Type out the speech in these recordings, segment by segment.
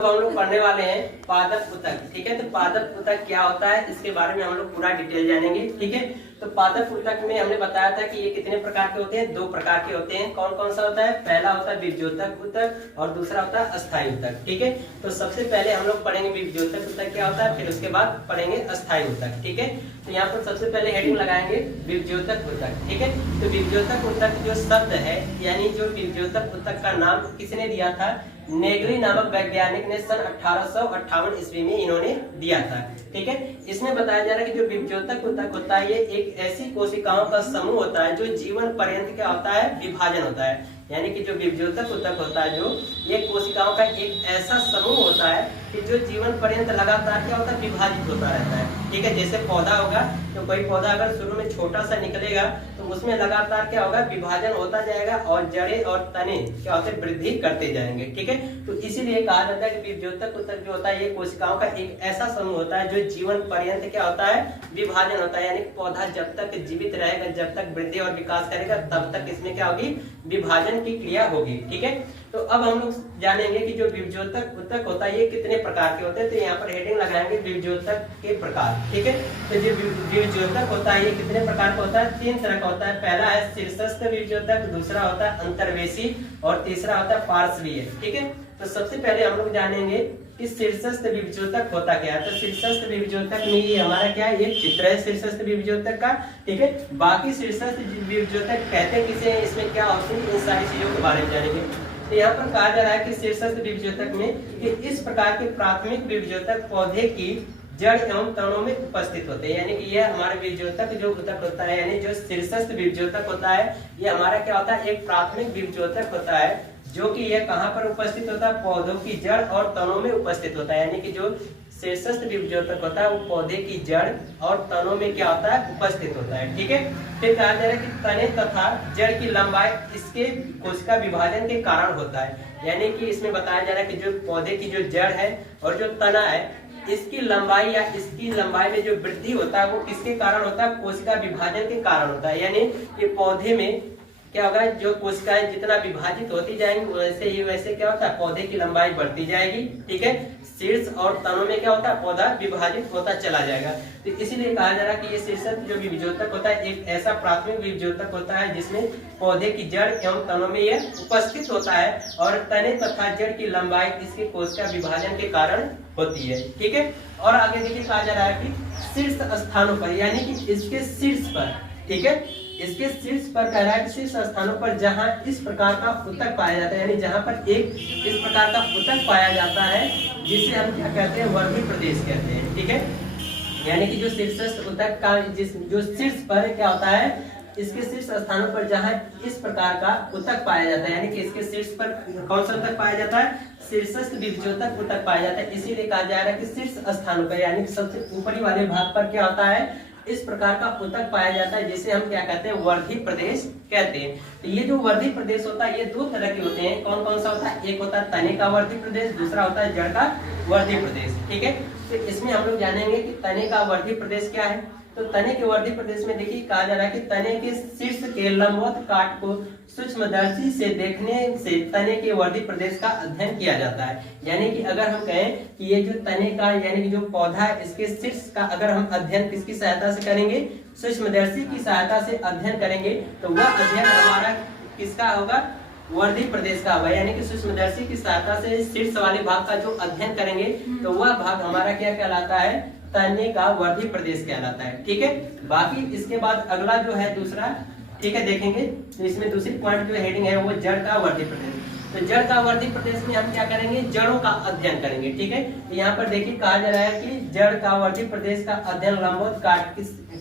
तो हम लोग पढ़ने वाले हैं पादप ऊतक। ठीक है, तो पादप ऊतक क्या होता है इसके बारे में हम लोग पूरा डिटेल जानेंगे। ठीक है, तो पादप ऊतक में हमने बताया था कि ये कितने प्रकार के होते हैं, दो प्रकार के होते हैं। कौन कौन सा होता है? पहला होता है बीजोतक ऊतक और दूसरा होता है अस्थायी ऊतक। ठीक है, तो सबसे पहले हम लोग पढ़ेंगे बीजोतक ऊतक क्या होता है, फिर उसके बाद पढ़ेंगे अस्थायी ऊतक। ठीक है, तो यहाँ पर सबसे पहले हेडिंग लगाएंगे बीजोतक ऊतक। ठीक है, तो बीजोतक ऊतक जो शब्द है यानी जो बीजोतक ऊतक का नाम किसने दिया था? नेगली नामक वैज्ञानिक ने सन 1858 ईस्वी में इन्होंने दिया था। ठीक है, इसमें बताया जा रहा है कि जो बीजोतक ऊतक होता है ये एक ऐसी कोशिकाओं का समूह होता है जो जीवन पर्यंत क्या होता है, विभाजन होता है। यानी कि जो बीजोतक ऊतक होता है जो ये कोशिकाओं का एक ऐसा समूह होता है कि जो जीवन पर्यंत लगातार क्या होता है, विभाजित होता रहता है। ठीक है, जैसे पौधा होगा तो कोई पौधा अगर शुरू में छोटा सा निकलेगा तो उसमें लगातार क्या होगा, विभाजन होता जाएगा और जड़ें और तने क्या होते हैं, वृद्धि करते जाएंगे। ठीक है, तो इसीलिए कहा जाता है कि बीजोतक ऊतक जो होता है ये कोशिकाओं का एक ऐसा समूह होता है जो जीवन पर्यंत क्या होता है, विभाजन होता है। यानी पौधा जब तक जीवित रहेगा, जब तक वृद्धि और विकास करेगा, तब तक इसमें क्या होगी, विभाजन की क्रिया होगी। ठीक है, तो अब हम लोग जानेंगे कि जो बीजोतक ऊतक होता है ये कितने प्रकार के होते हैं। तो यहाँ पर हेडिंग लगाएंगे बीजोतक के प्रकार। ठीक है, तो जो बीजोतक होता है ये कितने प्रकार का होता है? तीन तरह का होता है। पहला है शीर्षस्थ बीजोतक, दूसरा होता है अंतर्वेशी और तीसरा होता है पार्श्वीय। ठीक है, तो सबसे पहले हम लोग जानेंगे कि शीर्षस्थ बीजोतक होता क्या है। तो शीर्षस्थ बीजोतक में ये हमारा क्या है, ये चित्र है शीर्षस्थ बीजोतक का। ठीक है, बाकी शीर्षस्थ बीजोतक कहते किसे हैं, इसमें क्या होते हैं, इन सारी चीजों के बारे में जानेंगे। तो यहाँ पर कहा जा रहा है कि शीर्षस्थ बीजोतक में कि इस प्रकार के प्राथमिक बीजोतक पौधे की जड़ एवं तनों में उपस्थित होते हैं। यानी कि यह हमारे बीजोतक जो ऊतक होता है, यानी जो शीर्षस्थ बीजोतक होता है ये हमारा क्या होता है, एक प्राथमिक बीजोतक होता है जो कि यह कहाँ पर उपस्थित होता है, पौधों की जड़ और तनों में उपस्थित होता है। यानी कि जो शीर्षस्थ बीजोतक होता है वो पौधे की जड़ और तनों में क्या होता है, उपस्थित होता है। ठीक है, फिर कहा जा रहा है कि तने तथा जड़ की लंबाई इसके कोशिका विभाजन के कारण होता है। यानी कि इसमें बताया जा रहा है कि जो पौधे की जो जड़ है और जो तना है इसकी लंबाई या इसकी लंबाई में जो वृद्धि होता है वो किसके कारण होता है, कोशिका विभाजन के कारण होता है। यानी ये पौधे में क्या होगा, जो कोशिकाएं जितना विभाजित होती जाएंगी वैसे ही वैसे क्या होता है, पौधे की लंबाई बढ़ती जाएगी। ठीक है, शीर्ष और तनों में क्या होता है, पौधा विभाजित होता चला जाएगा। तो इसीलिए कहा जा रहा है कि ये शीर्षस्थ जो बीजोतक होता है एक ऐसा प्राथमिक बीजोतक होता है जिसमें पौधे की जड़ एवं तनों में यह उपस्थित होता है और तने तथा जड़ की लंबाई इसके कोशिका विभाजन के कारण होती है। ठीक है, और आगे देखिए कहा जा रहा है कि शीर्ष स्थानों पर, यानी कि इसके शीर्ष पर, ठीक है, इसके शीर्ष पर कह रहा है कि शीर्ष स्थानों पर जहां इस प्रकार का ऊतक पाया जाता है, यानी जहां पर एक इस प्रकार का ऊतक पाया जाता है जिसे हम क्या कहते हैं, वर्धी प्रदेश कहते हैं। ठीक है, यानी कि जो शीर्षस्थ ऊतक का जो शीर्ष पर क्या होता है, इसके शीर्ष स्थानों पर जहां इस प्रकार का ऊतक पाया जाता है, यानी कि इसके शीर्ष पर कौन सा ऊतक पाया जाता है, शीर्षस्थ बीजोतक ऊतक पाया जाता है। इसीलिए कहा जा रहा है कि शीर्ष स्थानों पर, यानी कि सबसे ऊपरी वाले भाग पर क्या होता है, इस प्रकार का ऊतक पाया जाता है जिसे हम क्या कहते हैं, वर्धी प्रदेश कहते हैं। तो ये जो वर्धी प्रदेश होता है ये दो तरह के होते हैं। कौन कौन सा होता है, एक होता है तने का वर्धी प्रदेश, दूसरा होता है जड़ का वर्धी प्रदेश। ठीक है, तो इसमें हम लोग जानेंगे कि तने का वर्धी प्रदेश क्या है। तो तने के वर्धी प्रदेश में देखिए कहा जा रहा है कि तने के शीर्ष के लंबवत काट को सूक्ष्मदर्शी से देखने से तने के वर्धी प्रदेश का अध्ययन किया जाता है। यानी कि अगर हम कहें कि ये जो तने का यानी कि जो पौधा है इसके शीर्ष का अगर हम अध्ययन किसकी सहायता से करेंगे, सूक्ष्मदर्शी की सहायता से अध्ययन करेंगे तो वह अध्ययन हमारा किसका होगा, वर्धी प्रदेश का होगा। यानी कि सूक्ष्मदर्शी की सहायता से शीर्ष वाले भाग का जो अध्ययन करेंगे तो वह भाग हमारा क्या कहलाता है, तने का वर्धी प्रदेश कहलाता है। ठीक है, बाकी इसके बाद अगला जो है दूसरा, ठीक है, देखेंगे तो इसमें दूसरी पॉइंट जो हेडिंग है वो जड़ का वर्धी प्रदेश। तो जड़ का वर्धी प्रदेश में हम क्या करेंगे, जड़ों का अध्ययन करेंगे। ठीक है, यहाँ पर देखिए कहा जा रहा है कि जड़ का वर्धी प्रदेश का अध्ययन लंबवत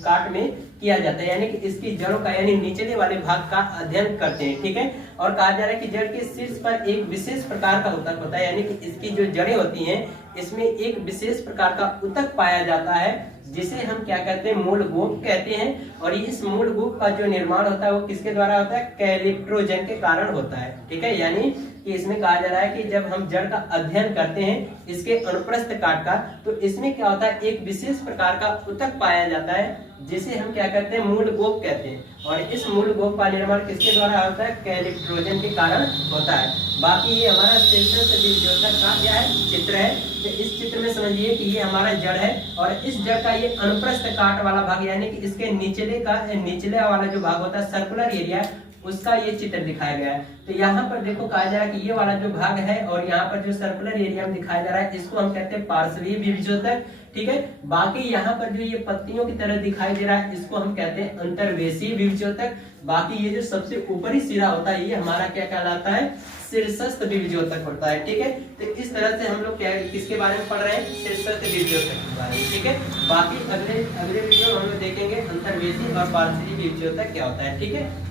काट में किया जाता है। यानी कि इसकी जड़ों का यानी निचले वाले भाग का अध्ययन करते हैं। ठीक है, और कहा जा रहा है कि जड़ के शीर्ष पर एक विशेष प्रकार का ऊतक होता है। यानी कि इसकी जो जड़ें होती हैं इसमें एक विशेष प्रकार का ऊतक पाया जाता है जिसे हम क्या कहते हैं, मूल गोप कहते हैं। और इस मूल गोप का जो निर्माण होता है वो किसके द्वारा होता है, कैलिप्ट्रोजन के कारण होता है। ठीक है, यानी कि इसमें कहा जा रहा है कि जब हम जड़ का अध्ययन करते हैं इसके अनुप्रस्थ काट का, तो इसमें क्या होता है, एक विशेष प्रकार का ऊतक पाया जाता है जिसे हम क्या कहते हैं, मूल गोप कहते हैं। और इस मूल गोप का निर्माण किसके द्वारा होता है, कैल्शिट्रोजन के कारण होता है। बाकी ये हमारा शीर्षस्थ द्विबीजोतक का क्या है, चित्र है। तो इस चित्र में समझिए कि ये हमारा जड़ है और इस जड़ का ये अनुप्रस्थ काट वाला भाग यानी कि इसके निचले वाला जो भाग होता है सर्कुलर एरिया, उसका ये चित्र दिखाया गया है। तो यहाँ पर देखो कहा जा रहा है कि ये वाला जो भाग है और यहाँ पर जो सर्कुलर एरिया में दिखाया जा रहा है इसको हम कहते हैं पार्श्वीय बीजोतक, ठीक है। बाकी यहाँ पर जो ये पत्तियों की तरह दिखाई दे रहा है इसको हम कहते हैं अंतर्वेशीय बीजोतक। बाकी ये जो सबसे ऊपरी सिरा होता है ये हमारा क्या कहलाता है, शीर्षस्थ बीजोतक होता है, ठीक है। तो इस तरह से हम लोग क्या किसके बारे में पढ़ रहे हैं, शीर्षस्थ बीजोतक के बारे में, ठीक है। बाकी अगले वीडियो में हम लोग देखेंगे अंतर्वेशीय और पार्श्वीय बीजोतक क्या होता है, ठीक है।